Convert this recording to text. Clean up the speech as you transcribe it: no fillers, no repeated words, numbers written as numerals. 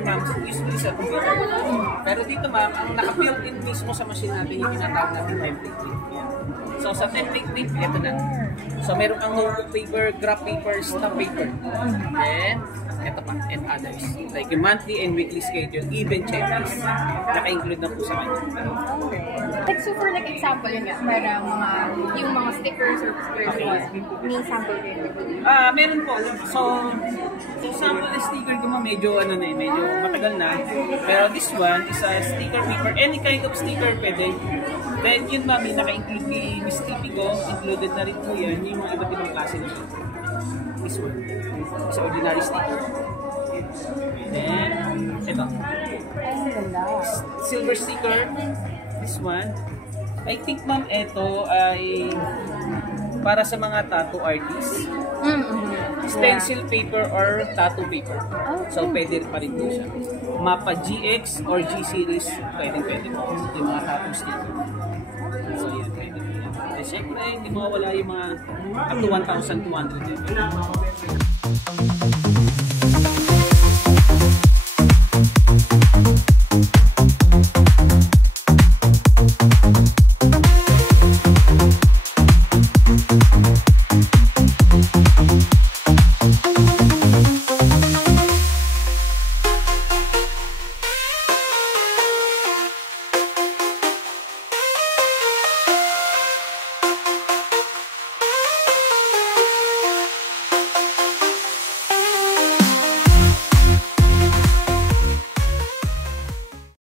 sticker, ma'am, usually sa computer. Pero dito, ma'am, ang naka-built-in mismo sa machine natin yung tinatawag natin template print. So, sa template print, ito na. So, meron kang notebook paper, graph paper, stamp paper. Then, ito pa, and others. Like yung monthly and weekly schedule, even checklist. Naka-include na po sa kanya. Like, so for like example, yun nga, parang yung mga stickers or stickers, may sample din. Meron po. So, sample na sticker ko medyo medyo matagal na. Pero this one is a sticker paper. Any kind of sticker pwede. Then yun mami, naka-include kay Miss Tipi ko. Included na rin po yan yung mga iba't ibang klase nito. This one. It's ordinary sticker. Then, ito. Silver sticker. This one. I think ma'am, ito ay para sa mga tattoo artists. Stencil paper or tattoo paper. So, pwede pa rin po siya. Mapa GX or G series, pwede po. Yung mga tattoo sticker. So, yan, pwede po yan. Eh, siyempre, hindi mawala yung mga up to 1,200.